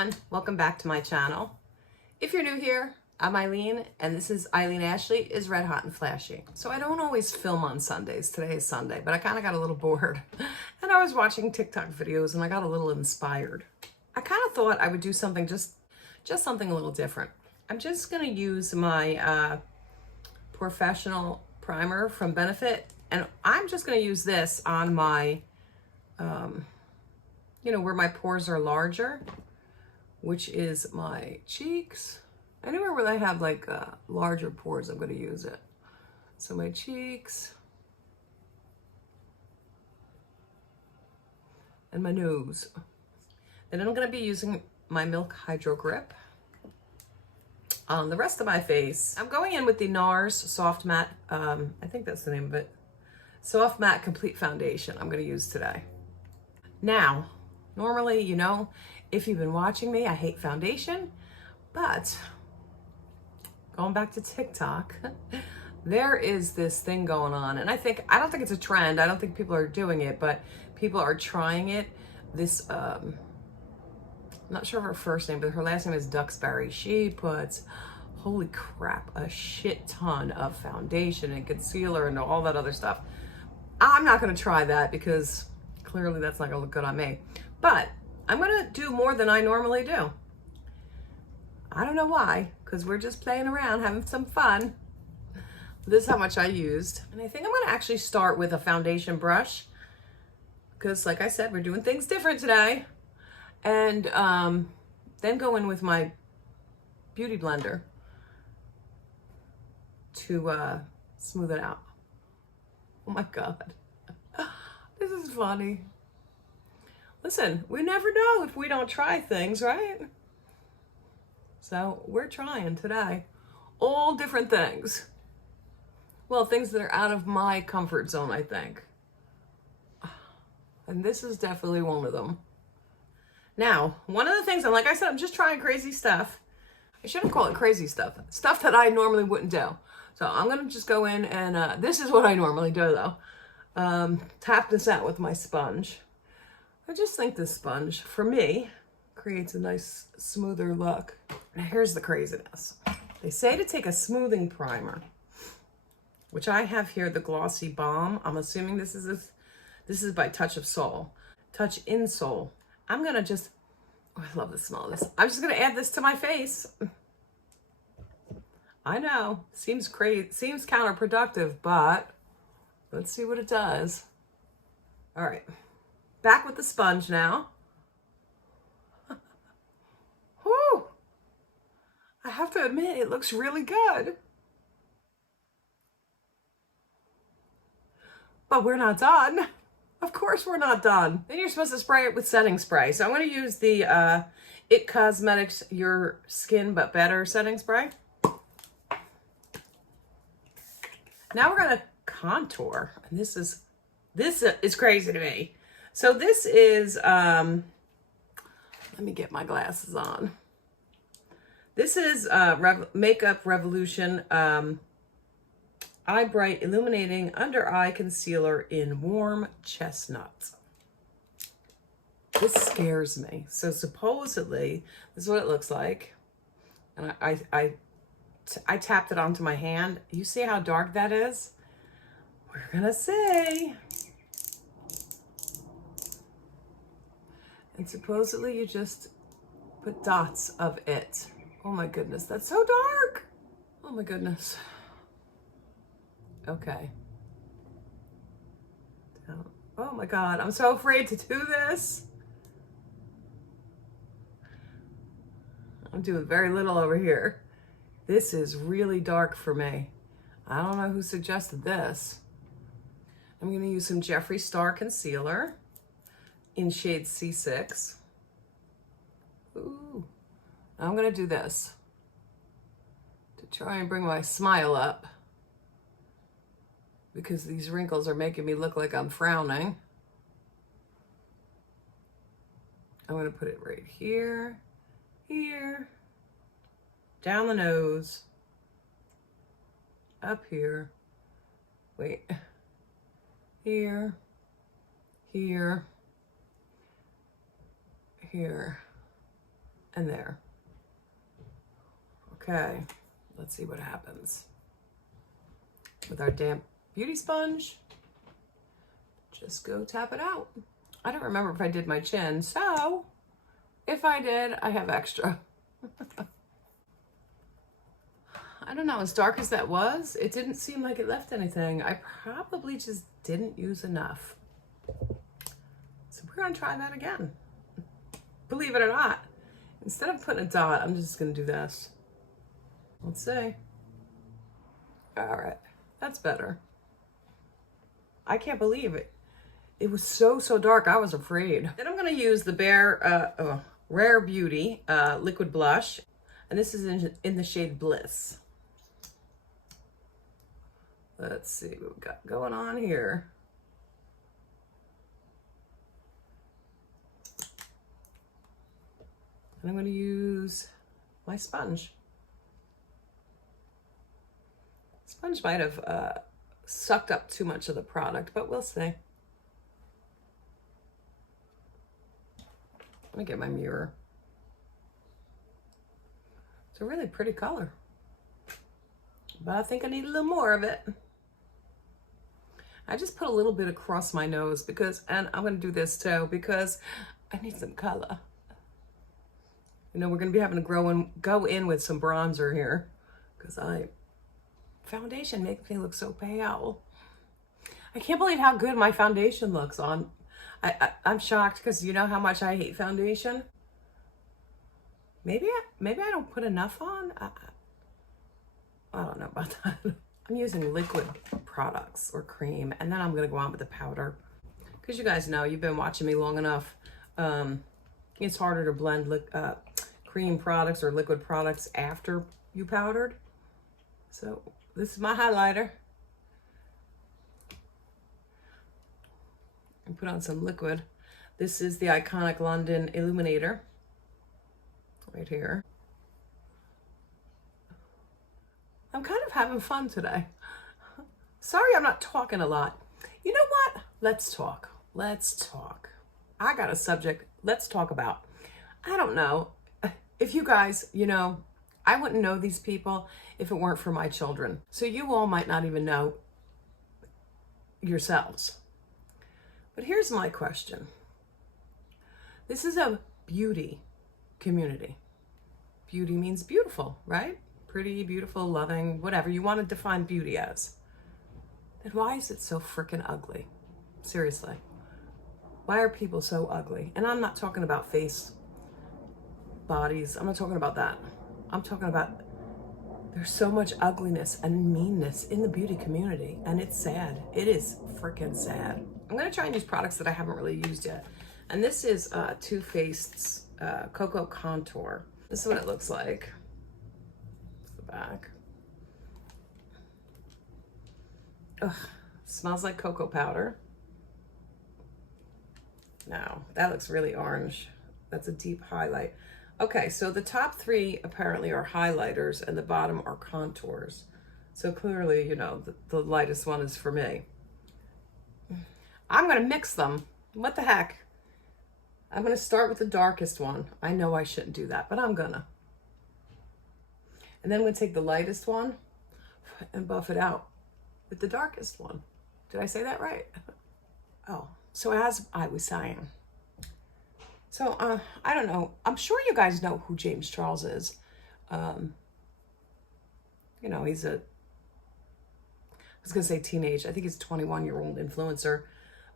everyone, welcome back to my channel. If you're new here, I'm Eileen and this is Eileen Ashley is Red Hot and Flashy. So I don't always film on Sundays. Today is Sunday, but I kind of got a little bored and I was watching TikTok videos and I got a little inspired. I kind of thought I would do something, just something a little different. I'm just going to use my PoreFessional primer from Benefit, and I'm just going to use this on my where my pores are larger, which is my cheeks. Anywhere where they have like larger pores, I'm going to use it. So my cheeks and my nose. And then I'm going to be using my Milk Hydrogrip on the rest of my face. I'm going in with the Nars Soft Matte, I think that's the name of it, Soft Matte Complete Foundation I'm going to use today. Now, normally, you know, if you've been watching me, I hate foundation, but going back to TikTok, there is this thing going on, and I don't think it's a trend. I don't think people are doing it, but people are trying it. This, I'm not sure of her first name, but her last name is Duxbury. She puts, holy crap, a shit ton of foundation and concealer and all that other stuff. I'm not going to try that because clearly that's not going to look good on me. But I'm going to do more than I normally do. I don't know why, because we're just playing around, having some fun. This is how much I used. And I think I'm going to actually start with a foundation brush because, like I said, we're doing things different today. And then go in with my beauty blender to smooth it out. Oh my God. This is funny. Listen, we never know if we don't try things, right? So we're trying today. All different things. Well, things that are out of my comfort zone, I think. And this is definitely one of them. Now, one of the things, and like I said, I'm just trying crazy stuff. I shouldn't call it crazy stuff. Stuff that I normally wouldn't do. So I'm going to just go in and this is what I normally do though. Tap this out with my sponge. I just think this sponge, for me, creates a nice smoother look. Now here's the craziness. They say to take a smoothing primer, which I have here, the Glassy Balm. I'm assuming this is by Touch of Soul. Touch in Soul. I'm gonna just, oh, I love the smell of this. I'm just gonna add this to my face. I know, seems counterproductive, but let's see what it does. All right, back with the sponge now. Whew. I have to admit, it looks really good. But we're not done. Of course we're not done. Then you're supposed to spray it with setting spray. So I'm going to use the It Cosmetics Your Skin But Better setting spray. Now we're going to contour. And this is crazy to me. So this is, let me get my glasses on. This is Makeup Revolution Eye Bright Illuminating Under Eye Concealer in Warm Chestnut. This scares me. So supposedly, this is what it looks like. And I tapped it onto my hand. You see how dark that is? We're gonna see. And supposedly you just put dots of it. Oh my goodness, that's so dark. Oh my goodness. Okay. Oh my God, I'm so afraid to do this. I'm doing very little over here. This is really dark for me. I don't know who suggested this. I'm going to use some Jeffree Star Concealer in shade C6. Ooh. I'm going to do this to try and bring my smile up, because these wrinkles are making me look like I'm frowning. I'm going to put it right here, here, down the nose, up here, wait, here, here, here, and there. Okay, let's see what happens. With our damp beauty sponge, just go tap it out. I don't remember if I did my chin, so if I did, I have extra. I don't know, as dark as that was, it didn't seem like it left anything. I probably just didn't use enough. So we're gonna try that again. Believe it or not, instead of putting a dot, I'm just gonna do this. Let's see. All right, that's better. I can't believe it. It was so dark, I was afraid. Then I'm gonna use the Rare Beauty liquid blush, and this is in the shade Bliss. Let's see what we got going on here. And I'm going to use my sponge. Sponge might have sucked up too much of the product, but we'll see. Let me get my mirror. It's a really pretty color, but I think I need a little more of it. I just put a little bit across my nose because, and I'm going to do this too, because I need some color. You know, we're going to be having to go in with some bronzer here because foundation makes me look so pale. I can't believe how good my foundation looks on. I'm shocked because you know how much I hate foundation. Maybe I don't put enough on. I don't know about that. I'm using liquid products or cream, and then I'm going to go on with the powder. Because you guys know, you've been watching me long enough. It's harder to blend cream products or liquid products after you powdered. So this is my highlighter. And put on some liquid. This is the iconic London Illuminator. Right here. I'm kind of having fun today. Sorry I'm not talking a lot. You know what? Let's talk. Let's talk. I got a subject. Let's talk about. I don't know. If you guys, you know, I wouldn't know these people if it weren't for my children. So you all might not even know yourselves. But here's my question. This is a beauty community. Beauty means beautiful, right? Pretty, beautiful, loving, whatever you want to define beauty as. Then why is it so freaking ugly? Seriously. Why are people so ugly? And I'm not talking about face, bodies. I'm not talking about that. I'm talking about there's so much ugliness and meanness in the beauty community, and it's sad. It is freaking sad. I'm going to try and use products that I haven't really used yet. And this is Too Faced's Cocoa Contour. This is what it looks like. The back. Ugh, smells like cocoa powder. Now, that looks really orange. That's a deep highlight. Okay, so the top three apparently are highlighters and the bottom are contours. So clearly, you know, the lightest one is for me. I'm gonna mix them. What the heck? I'm gonna start with the darkest one. I know I shouldn't do that, but I'm gonna. And then we'll take the lightest one and buff it out with the darkest one. Did I say that right? Oh, so as I was saying. So, I don't know. I'm sure you guys know who James Charles is. You know, he's I was gonna say teenage. I think he's a 21-year-old influencer.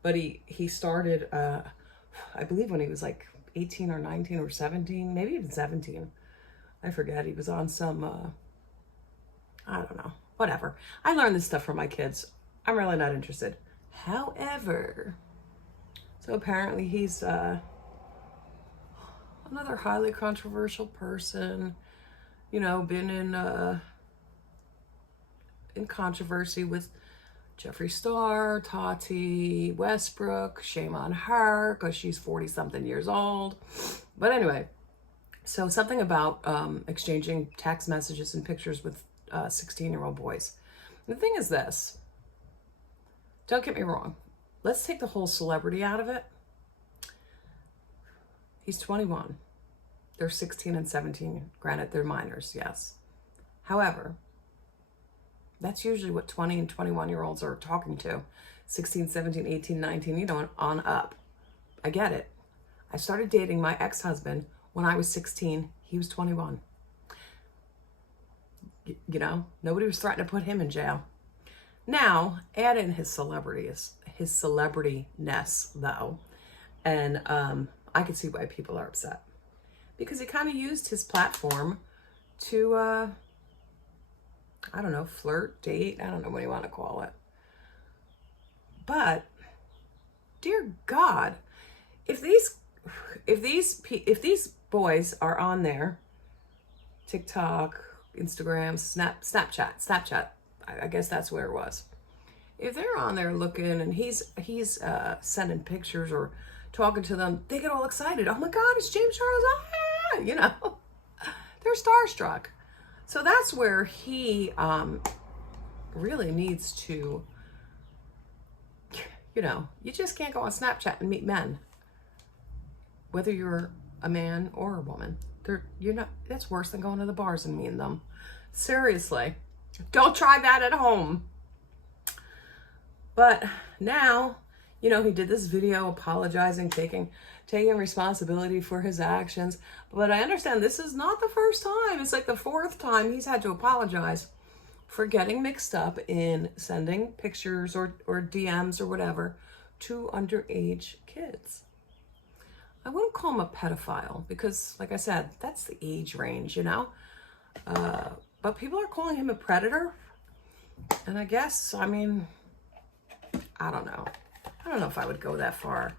But he started, I believe when he was like 18 or 19 or 17, maybe even 17. I forget. He was on some, I don't know, whatever. I learned this stuff from my kids. I'm really not interested. However, so apparently he's another highly controversial person, you know, been in controversy with Jeffree Star, Tati, Westbrook. Shame on her because she's 40-something years old. But anyway, so something about exchanging text messages and pictures with 16-year-old boys. The thing is this. Don't get me wrong. Let's take the whole celebrity out of it. He's 21. They're 16 and 17. Granted, they're minors, yes. However, that's usually what 20 and 21-year-olds are talking to. 16, 17, 18, 19, you know, on up. I get it. I started dating my ex-husband when I was 16. He was 21. You know, nobody was threatening to put him in jail. Now, add in his celebrityness, though, and I can see why people are upset. Because he kind of used his platform to, I don't know, flirt, date, I don't know what you want to call it. But, dear God, if these boys are on there, TikTok, Instagram, Snapchat, I guess that's where it was. If they're on there looking and he's sending pictures or talking to them, they get all excited. Oh my God, it's James Charles! Ah! You know, they're starstruck. So that's where he really needs to. You know, you just can't go on Snapchat and meet men, whether you're a man or a woman. You're not. That's worse than going to the bars and meeting them. Seriously, don't try that at home. But now, you know, he did this video apologizing, taking responsibility for his actions. But I understand this is not the first time. It's like the fourth time he's had to apologize for getting mixed up in sending pictures or DMs or whatever to underage kids. I wouldn't call him a pedophile because, like I said, that's the age range, you know? But people are calling him a predator. And I guess, I mean, I don't know. I don't know if I would go that far.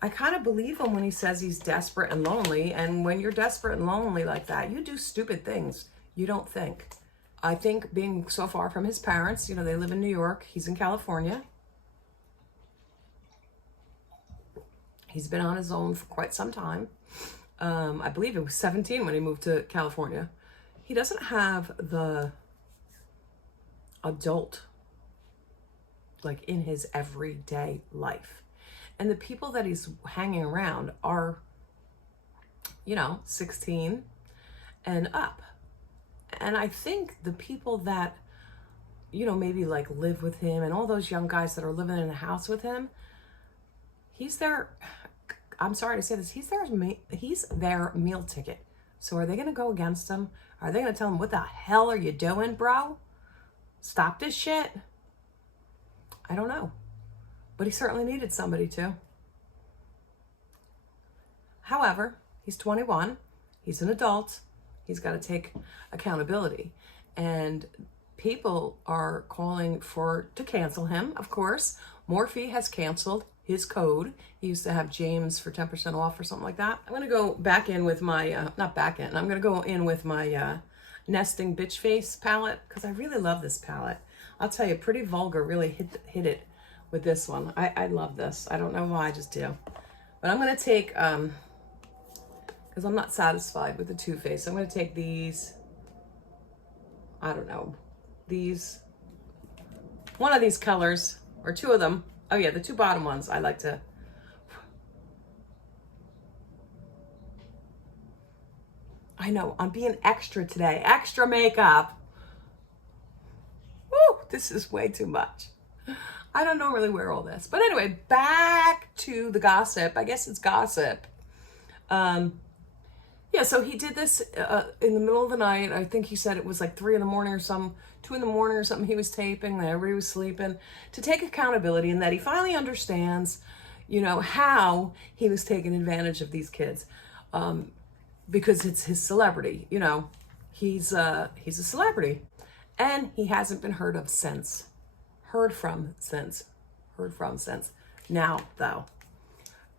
I kind of believe him when he says he's desperate and lonely. And when you're desperate and lonely like that, you do stupid things you don't think. I think being so far from his parents, you know, they live in New York. He's in California. He's been on his own for quite some time. I believe he was 17 when he moved to California. He doesn't have the adult, like, in his everyday life. And the people that he's hanging around are, you know, 16 and up. And I think the people that, you know, maybe like live with him and all those young guys that are living in the house with him, he's their, I'm sorry to say this, he's their meal ticket. So are they going to go against him? Are they going to tell him, what the hell are you doing, bro? Stop this shit. I don't know. But he certainly needed somebody to. However, he's 21. He's an adult. He's got to take accountability. And people are calling to cancel him, of course. Morphe has canceled his code. He used to have James for 10% off or something like that. I'm going to go back in with my, not back in, I'm going to go in with my Nesting Bitch Face palette because I really love this palette. I'll tell you, Pretty Vulgar really hit it with this one. I love this. I don't know why, I just do. But I'm going to take, because I'm not satisfied with the Too Faced, I'm going to take these, I don't know, one of these colors, or two of them. Oh yeah, the two bottom ones I like to, I know, I'm being extra today, extra makeup. Woo, this is way too much. I don't normally wear all this. But anyway, back to the gossip. I guess it's gossip. Yeah, so he did this in the middle of the night. I think he said it was like 3 in the morning or 2 in the morning or something he was taping, and everybody was sleeping, to take accountability, and that he finally understands, you know, how he was taking advantage of these kids. Because it's his celebrity, you know. He's a celebrity. And he hasn't been heard from since. Now, though,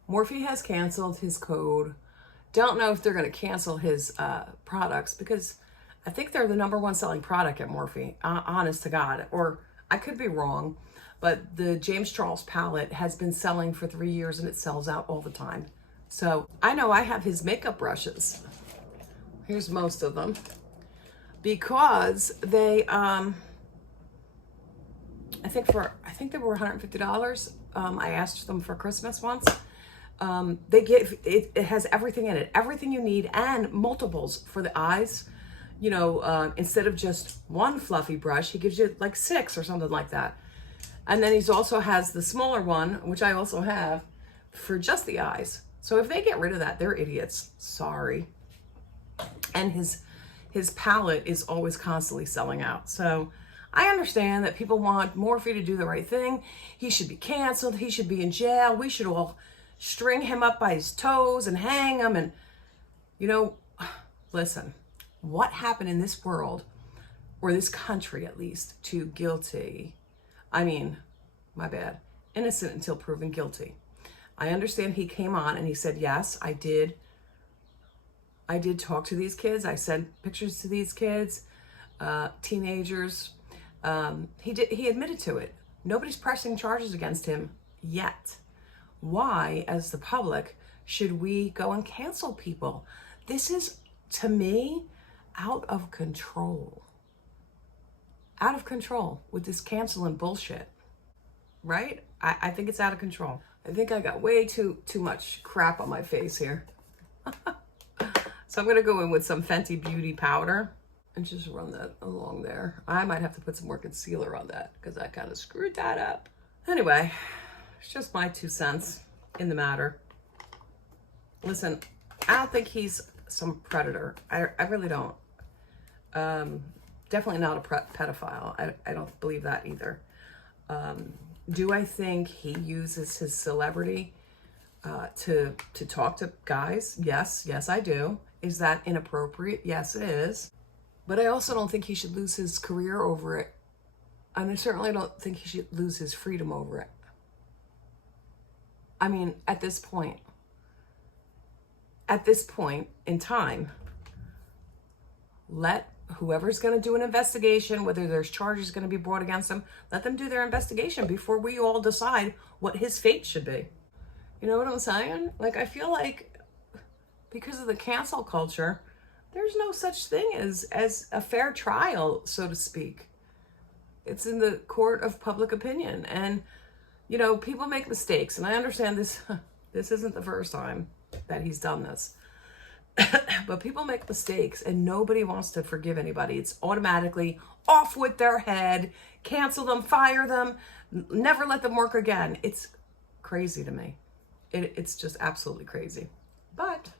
Morphe has canceled his code. Don't know if they're going to cancel his products because I think they're the #1 selling product at Morphe, honest to God. Or I could be wrong, but the James Charles palette has been selling for 3 years and it sells out all the time. So I know I have his makeup brushes. Here's most of them. Because they, I think they were $150. I asked them for Christmas once. They give it has everything in it, everything you need, and multiples for the eyes. You know, instead of just one fluffy brush, he gives you like 6 or something like that. And then he's also has the smaller one, which I also have, for just the eyes. So if they get rid of that, they're idiots. Sorry. And his palette is always constantly selling out. So I understand that people want Morphe to do the right thing. He should be canceled. He should be in jail. We should all string him up by his toes and hang him. And, you know, listen, what happened in this world, or this country at least, to guilty? I mean, my bad. Innocent until proven guilty. I understand he came on and he said, yes, I did talk to these kids. I sent pictures to these kids, teenagers. He admitted to it. Nobody's pressing charges against him yet. Why, as the public, should we go and cancel people? This is, to me, out of control. Out of control with this canceling bullshit, right? I think it's out of control. I think I got way too much crap on my face here. So I'm gonna go in with some Fenty Beauty powder and just run that along there. I might have to put some more concealer on that because I kind of screwed that up. Anyway, it's just my 2 cents in the matter. Listen, I don't think he's some predator. I really don't. Definitely not a pedophile. I don't believe that either. Do I think he uses his celebrity to talk to guys? Yes, I do. Is that inappropriate? Yes, it is. But I also don't think he should lose his career over it. And I certainly don't think he should lose his freedom over it. I mean, at this point in time, let whoever's going to do an investigation, whether there's charges going to be brought against them, let them do their investigation before we all decide what his fate should be. You know what I'm saying? Like, I feel like because of the cancel culture, there's no such thing as a fair trial, so to speak. It's in the court of public opinion. And, you know, people make mistakes. And I understand this isn't the first time that he's done this. But people make mistakes and nobody wants to forgive anybody. It's automatically off with their head, cancel them, fire them, never let them work again. It's crazy to me. It's just absolutely crazy. But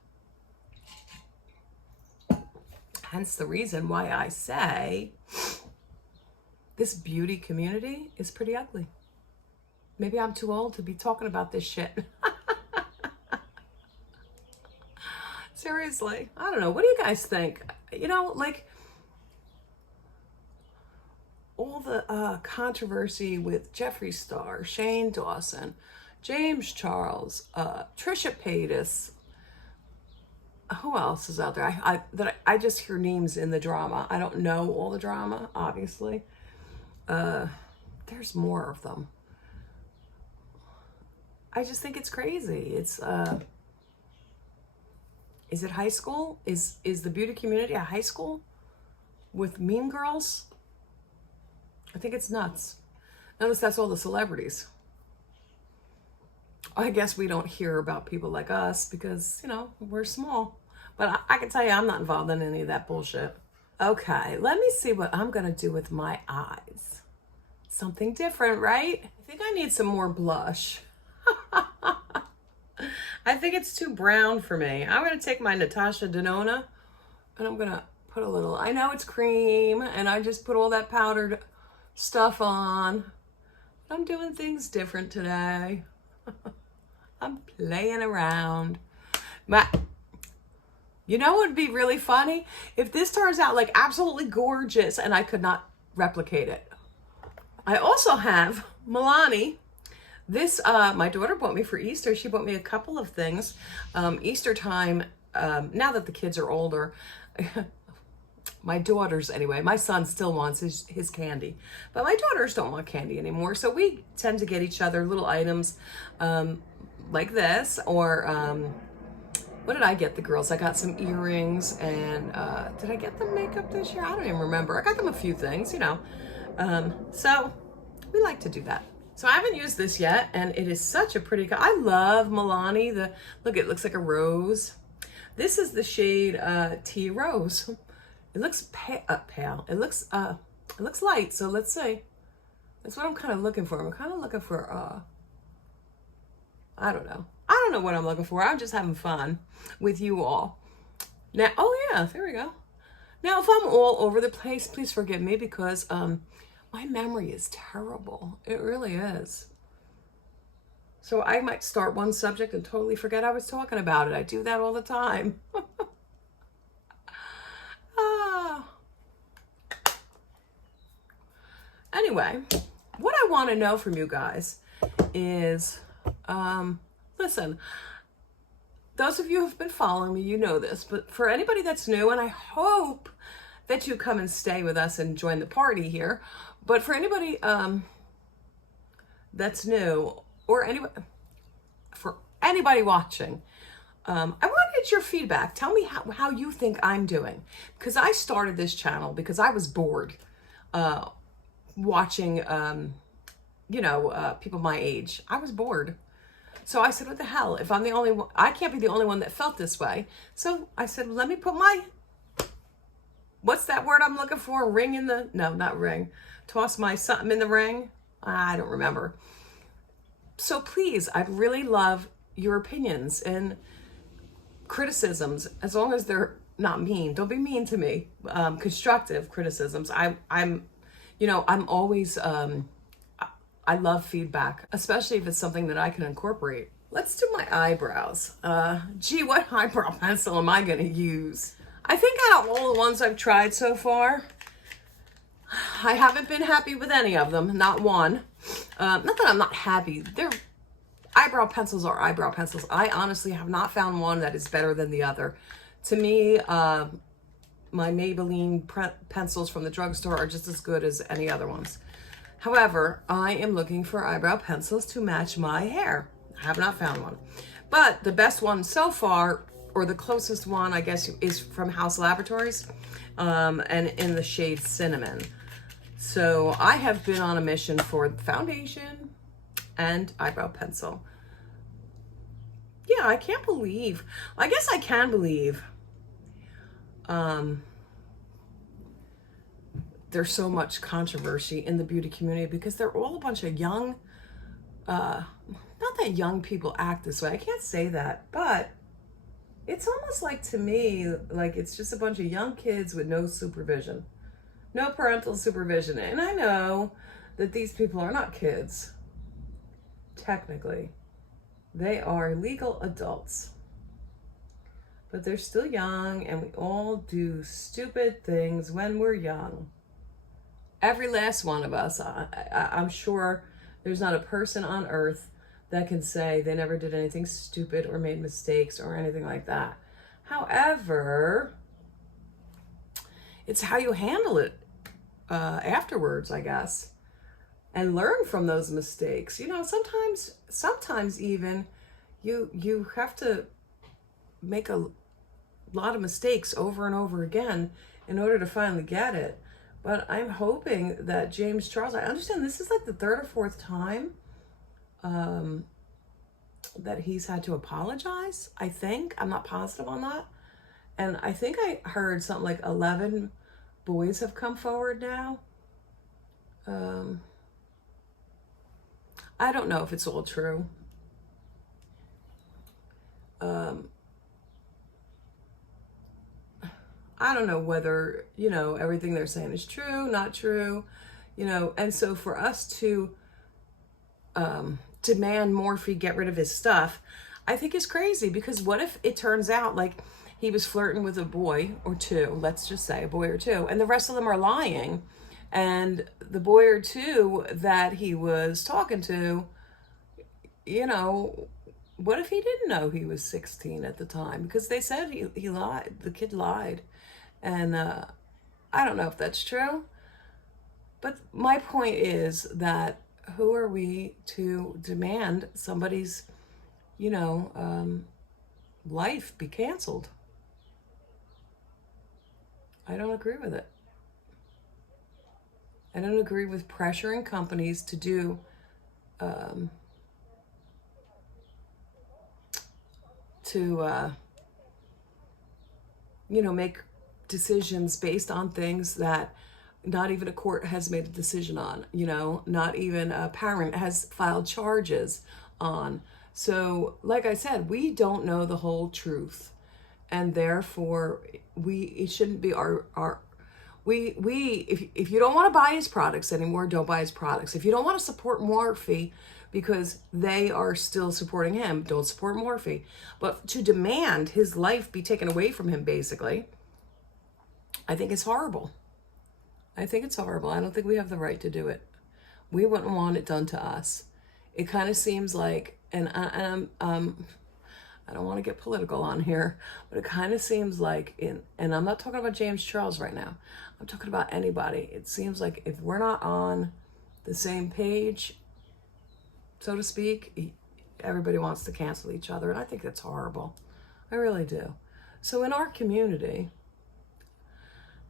hence the reason why I say this beauty community is pretty ugly. Maybe I'm too old to be talking about this shit. Seriously, I don't know. What do you guys think? You know, like all the controversy with Jeffree Star, Shane Dawson, James Charles, Trisha Paytas. Who else is out there? I just hear names in the drama. I don't know all the drama, obviously. There's more of them. I just think it's crazy. It's is it high school? Is the beauty community a high school with mean girls? I think it's nuts. Notice that's all the celebrities. I guess we don't hear about people like us because, you know, we're small. But I can tell you I'm not involved in any of that bullshit. Okay, let me see what I'm going to do with my eyes. Something different, right? I think I need some more blush. I think it's too brown for me. I'm going to take my Natasha Denona and I'm going to put a little, I know it's cream and I just put all that powdered stuff on. I'm doing things different today. I'm playing around. You know what would be really funny? If this turns out like absolutely gorgeous and I could not replicate it. I also have Melani. This, my daughter bought me for Easter. She bought me a couple of things. Easter time, now that the kids are older, my daughters anyway, my son still wants his candy, but my daughters don't want candy anymore. So we tend to get each other little items like this, or what did I get the girls? I got some earrings and did I get them makeup this year? I don't even remember. I got them a few things, you know. So we like to do that. So I haven't used this yet, and it is such a pretty color. I love Melani. Look, it looks like a rose. This is the shade Tea Rose. It looks pale. It looks light. So let's see. That's what I'm kind of looking for. I'm kind of looking for I don't know. I don't know what I'm looking for. I'm just having fun with you all. Now, oh yeah, there we go. Now, if I'm all over the place, please forgive me because my memory is terrible. It really is. So I might start one subject and totally forget I was talking about it. I do that all the time. Anyway, what I want to know from you guys is, listen, those of you who've been following me, you know this, but for anybody that's new, and I hope that you come and stay with us and join the party here, but for anybody that's new, or for anybody watching, I want to get your feedback. Tell me how you think I'm doing, because I started this channel because I was bored watching, people my age. I was bored. So I said, what the hell? If I'm the only one, I can't be the only one that felt this way. So I said, let me put what's that word I'm looking for? Ring in the, no, not ring. Toss my something in the ring. I don't remember. So please, I'd really love your opinions and criticisms, as long as they're not mean. Don't be mean to me. Constructive criticisms. I'm always, I love feedback, especially if it's something that I can incorporate. Let's do my eyebrows. Gee, what eyebrow pencil am I gonna use? I think out of all the ones I've tried so far, I haven't been happy with any of them, not one. Not that I'm not happy. Eyebrow pencils are eyebrow pencils. I honestly have not found one that is better than the other. To me, my Maybelline pencils from the drugstore are just as good as any other ones. However, I am looking for eyebrow pencils to match my hair. I have not found one. But the best one so far, or the closest one, I guess, is from Haus Laboratories, and in the shade Cinnamon. So I have been on a mission for foundation and eyebrow pencil. Yeah, I can't believe, I guess I can believe there's so much controversy in the beauty community, because they're all a bunch of young, not that young people act this way, I can't say that, but it's almost like, to me, like it's just a bunch of young kids with no supervision, no parental supervision. And I know that these people are not kids. Technically, they are legal adults, but they're still young, and we all do stupid things when we're young. Every last one of us. I'm sure there's not a person on earth that can say they never did anything stupid or made mistakes or anything like that. However, it's how you handle it afterwards, I guess, and learn from those mistakes. You know, sometimes even you have to make a lot of mistakes over and over again in order to finally get it. But I'm hoping that James Charles, I understand this is like the third or fourth time that he's had to apologize, I think. I'm not positive on that. And I think I heard something like 11 boys have come forward now. I don't know if it's all true. I don't know whether, everything they're saying is true, not true, and so for us to demand Morphe get rid of his stuff, I think is crazy, because what if it turns out like he was flirting with a boy or two, let's just say a boy or two, and the rest of them are lying, and the boy or two that he was talking to, what if he didn't know he was 16 at the time? Because they said he lied, the kid lied. And I don't know if that's true, but my point is that who are we to demand somebody's, life be canceled? I don't agree with it. I don't agree with pressuring companies to do you know, make decisions based on things that not even a court has made a decision on, you know, not even a parent has filed charges on. So, like I said, we don't know the whole truth. And therefore, it shouldn't be if you don't want to buy his products anymore, don't buy his products. If you don't want to support Morphe because they are still supporting him, don't support Morphe. But to demand his life be taken away from him, basically, I think it's horrible. I think it's horrible. I don't think we have the right to do it. We wouldn't want it done to us. It kind of seems like, and I don't want to get political on here, but it kind of seems like, and I'm not talking about James Charles right now. I'm talking about anybody. It seems like if we're not on the same page, so to speak, everybody wants to cancel each other. And I think that's horrible. I really do. So in our community,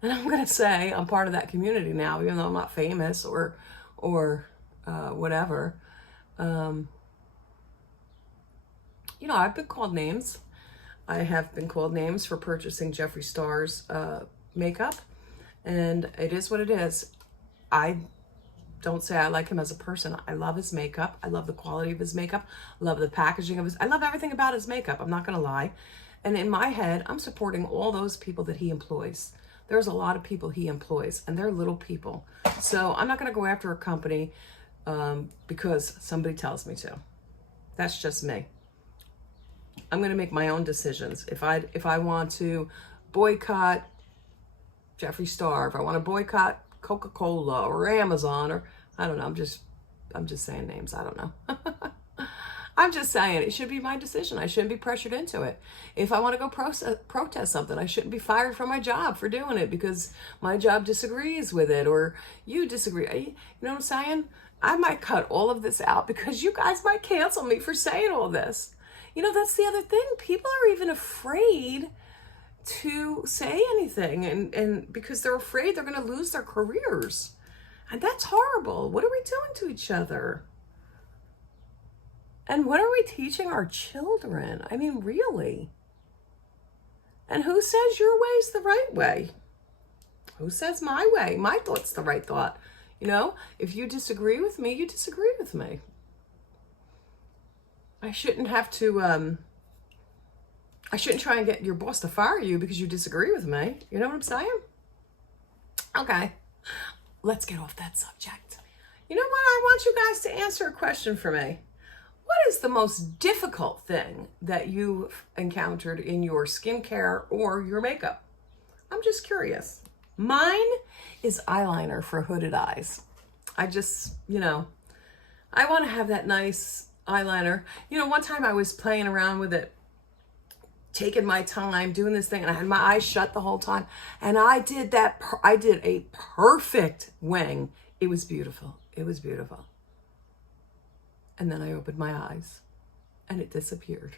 and I'm going to say I'm part of that community now, even though I'm not famous or whatever. You know, I've been called names. I have been called names for purchasing Jeffree Star's makeup. And it is what it is. I don't say I like him as a person. I love his makeup. I love the quality of his makeup. I love the packaging of his, I love everything about his makeup. I'm not going to lie. And in my head, I'm supporting all those people that he employs. There's a lot of people he employs, and they're little people. So I'm not going to go after a company because somebody tells me to. That's just me. I'm going to make my own decisions. If I want to boycott Jeffree Star, if I want to boycott Coca-Cola or Amazon, or I don't know, I'm just saying names. I don't know. I'm just saying it should be my decision. I shouldn't be pressured into it. If I want to go protest something, I shouldn't be fired from my job for doing it because my job disagrees with it or you disagree. You know what I'm saying? I might cut all of this out because you guys might cancel me for saying all this. You know, that's the other thing. People are even afraid to say anything and because they're afraid they're going to lose their careers. And that's horrible. What are we doing to each other? And what are we teaching our children? I mean, really? And who says your way's the right way? Who says my way? My thought's the right thought. You know, if you disagree with me, you disagree with me. I shouldn't have to, I shouldn't try and get your boss to fire you because you disagree with me. You know what I'm saying? Okay, let's get off that subject. You know what? I want you guys to answer a question for me. What is the most difficult thing that you've encountered in your skincare or your makeup? I'm just curious. Mine is eyeliner for hooded eyes. I just, you know, I want to have that nice eyeliner. You know, one time I was playing around with it, taking my time, doing this thing, and I had my eyes shut the whole time. And I did that, I did a perfect wing. It was beautiful. It was beautiful. And then I opened my eyes and it disappeared.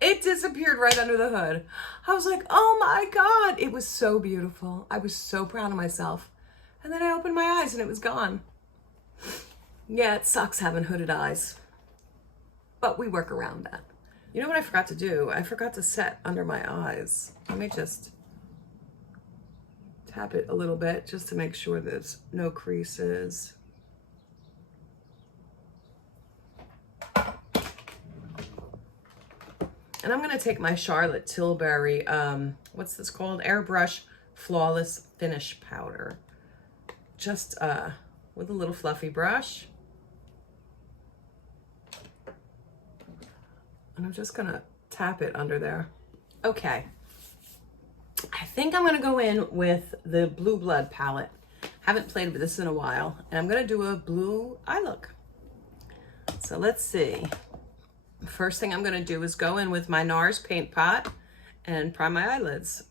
It disappeared right under the hood. I was like, oh my God, it was so beautiful. I was so proud of myself. And then I opened my eyes and it was gone. Yeah, it sucks having hooded eyes, but we work around that. You know what I forgot to do? I forgot to set under my eyes. Let me just tap it a little bit just to make sure there's no creases. And I'm going to take my Charlotte Tilbury, what's this called? Airbrush Flawless Finish Powder. Just with a little fluffy brush. And I'm just going to tap it under there. Okay. I think I'm going to go in with the Blue Blood palette. Haven't played with this in a while. And I'm going to do a blue eye look. So let's see. First thing I'm going to do is go in with my Nars paint pot and prime my eyelids.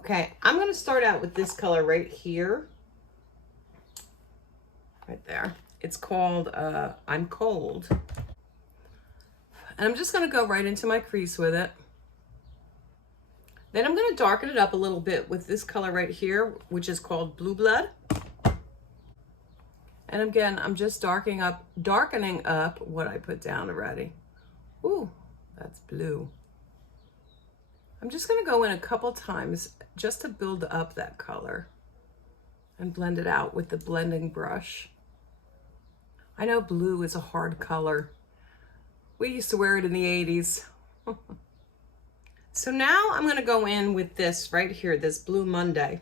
Okay, I'm going to start out with this color right here. Right there. It's called I'm Cold. And I'm just going to go right into my crease with it. Then I'm going to darken it up a little bit with this color right here, which is called Blue Blood. And again, I'm just darkening up what I put down already. Ooh, that's blue. I'm just gonna go in a couple times just to build up that color and blend it out with the blending brush. I know blue is a hard color. We used to wear it in the 80s. So now I'm gonna go in with this right here, this Blue Monday.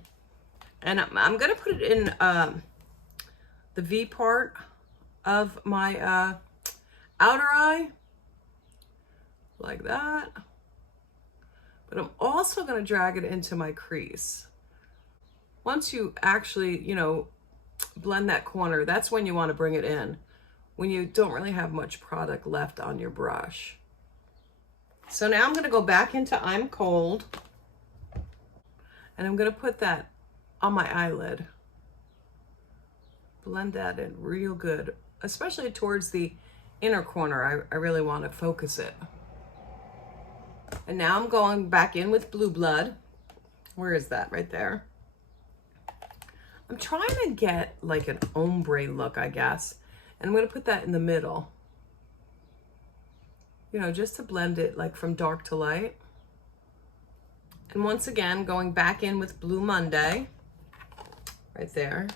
And I'm gonna put it in the V part of my outer eye, like that. But I'm also gonna drag it into my crease. Once you actually, you know, blend that corner, that's when you wanna bring it in, when you don't really have much product left on your brush. So now I'm gonna go back into I'm Cold, and I'm gonna put that on my eyelid. Blend that in real good, especially towards the inner corner. I really want to focus it. And now I'm going back in with Blue Blood. Where is that? Right there. I'm trying to get like an ombre look, I guess. And I'm going to put that in the middle. You know, just to blend it like from dark to light. And once again, going back in with Blue Monday. Right there.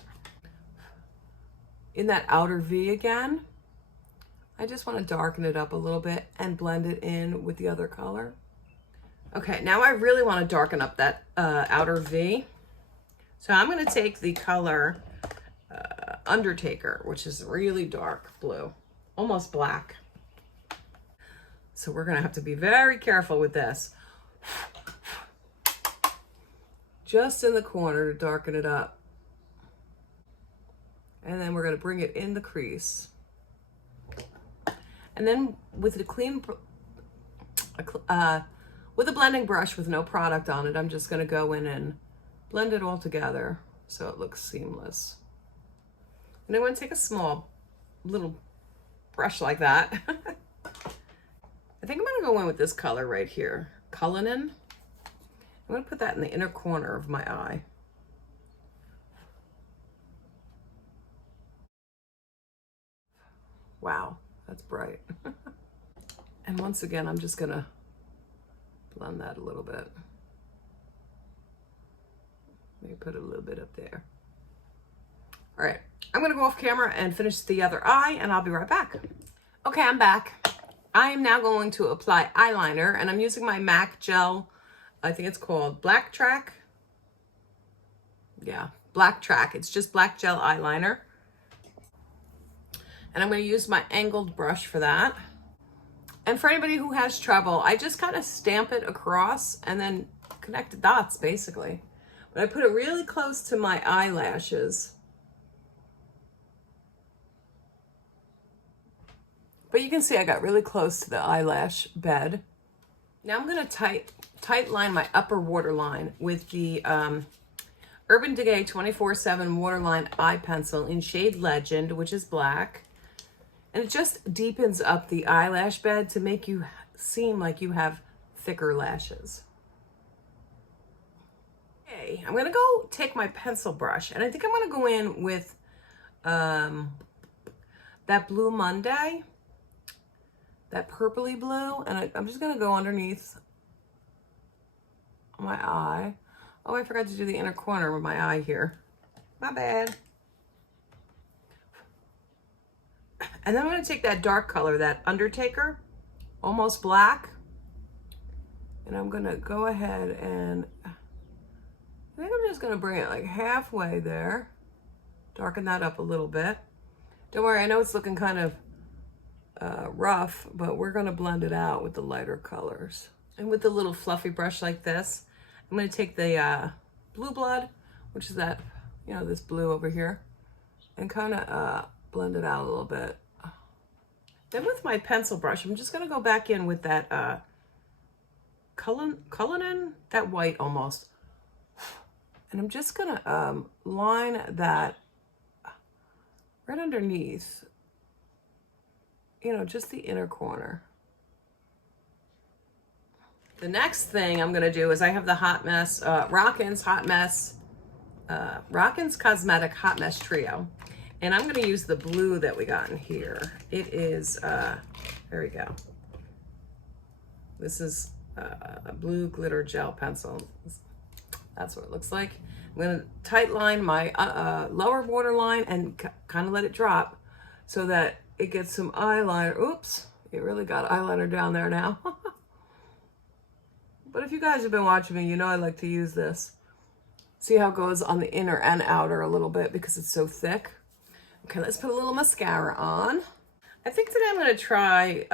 In that outer V again, I just want to darken it up a little bit and blend it in with the other color. Okay, now I really want to darken up that outer V. So I'm going to take the color Undertaker, which is really dark blue, almost black. So we're going to have to be very careful with this. Just in the corner to darken it up. And then we're going to bring it in the crease. And then with the with a blending brush with no product on it, I'm just going to go in and blend it all together so it looks seamless. And I'm going to take a small little brush like that. I think I'm going to go in with this color right here, Cullinan. I'm going to put that in the inner corner of my eye. Wow, that's bright. And once again, I'm just gonna blend that a little bit. Maybe put a little bit up there. All right, I'm gonna go off camera and finish the other eye, and I'll be right back. Okay, I'm back. I am now going to apply eyeliner, and I'm using my MAC gel. I think it's called Black Track. Yeah, Black Track. It's just black gel eyeliner. And I'm going to use my angled brush for that. And for anybody who has trouble, I just kind of stamp it across and then connect the dots, basically. But I put it really close to my eyelashes. But you can see I got really close to the eyelash bed. Now I'm going to tight line my upper waterline with the Urban Decay 24/7 Waterline Eye Pencil in shade Legend, which is black. And it just deepens up the eyelash bed to make you seem like you have thicker lashes. Okay, I'm gonna go take my pencil brush, and I think I'm gonna go in with that Blue Monday, that purpley blue, and I'm just gonna go underneath my eye. Oh, I forgot to do the inner corner of my eye here. My bad. And then I'm going to take that dark color, that Undertaker, almost black. And I'm going to go ahead and I think I'm just going to bring it like halfway there. Darken that up a little bit. Don't worry, I know it's looking kind of rough, but we're going to blend it out with the lighter colors. And with a little fluffy brush like this, I'm going to take the Blue Blood, which is that, you know, this blue over here, and kind of blend it out a little bit. Then with my pencil brush, I'm just going to go back in with that Cullinan, that white almost. And I'm just going to line that right underneath, you know, just the inner corner. The next thing I'm going to do is I have the Hot Mess, Rockins Cosmetic Hot Mess Trio. And I'm gonna use the blue that we got in here. It is, there we go. This is a blue glitter gel pencil. That's what it looks like. I'm gonna tight line my lower waterline and kind of let it drop so that it gets some eyeliner. Oops, it really got eyeliner down there now. But if you guys have been watching me, you know I like to use this. See how it goes on the inner and outer a little bit because it's so thick. Okay, let's put a little mascara on. I think today I'm gonna try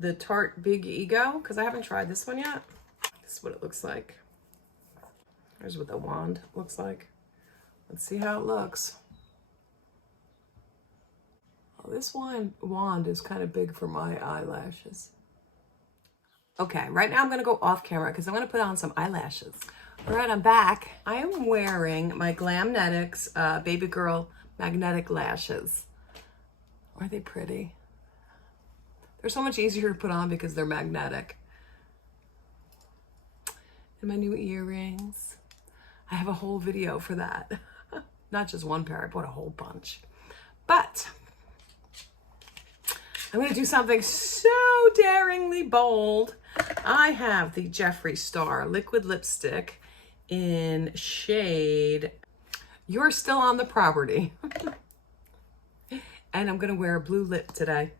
the Tarte Big Ego because I haven't tried this one yet. This is what it looks like. Here's what the wand looks like. Let's see how it looks. Oh, this wand is kind of big for my eyelashes. Okay, right now I'm gonna go off camera because I'm gonna put on some eyelashes. All right, I'm back. I am wearing my Glamnetics Baby Girl Magnetic Lashes. Are they pretty? They're so much easier to put on because they're magnetic. And my new earrings. I have a whole video for that. Not just one pair, I bought a whole bunch. But I'm gonna do something so daringly bold. I have the Jeffree Star Liquid Lipstick in shade You're Still on the Property. And I'm gonna wear a blue lip today.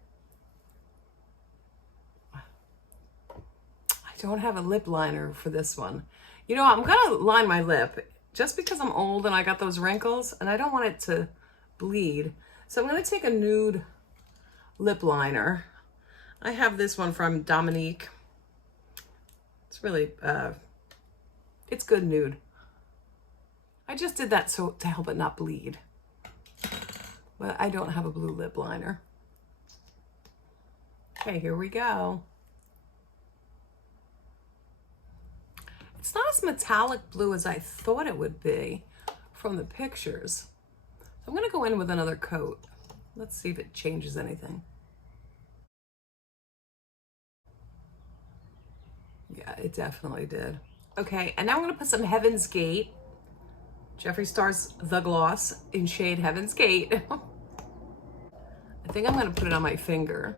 I don't have a lip liner for this one. You know, I'm gonna line my lip just because I'm old and I got those wrinkles and I don't want it to bleed. So I'm gonna take a nude lip liner. I have this one from Dominique. It's really, it's good nude. I just did that so to help it not bleed. But I don't have a blue lip liner. Okay, here we go. It's not as metallic blue as I thought it would be from the pictures. So I'm gonna go in with another coat. Let's see if it changes anything. Yeah, it definitely did. Okay, and now I'm gonna put some Heaven's Gate. Jeffree Star's The Gloss in shade Heaven's Gate. I think I'm gonna put it on my finger.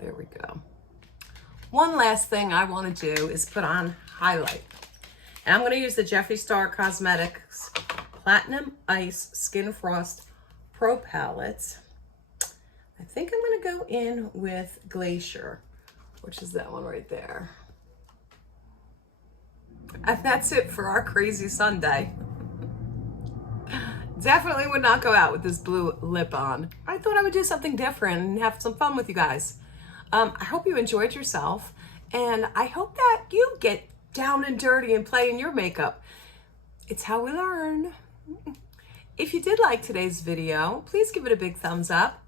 There we go. One last thing I wanna do is put on highlight. And I'm gonna use the Jeffree Star Cosmetics Platinum Ice Skin Frost Pro Palette. I think I'm gonna go in with Glacier, which is that one right there. And that's it for our crazy Sunday. Definitely would not go out with this blue lip on. I thought I would do something different and have some fun with you guys. I hope you enjoyed yourself, and I hope that you get down and dirty and play in your makeup. It's how we learn. If you did like today's video, please give it a big thumbs up.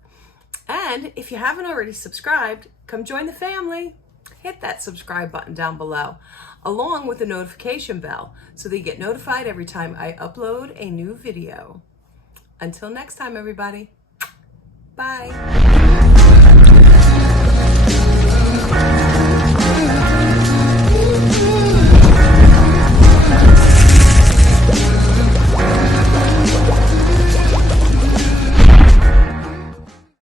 And if you haven't already subscribed, come join the family. Hit that subscribe button down below, along with the notification bell, so that you get notified every time I upload a new video. Until next time, everybody. Bye.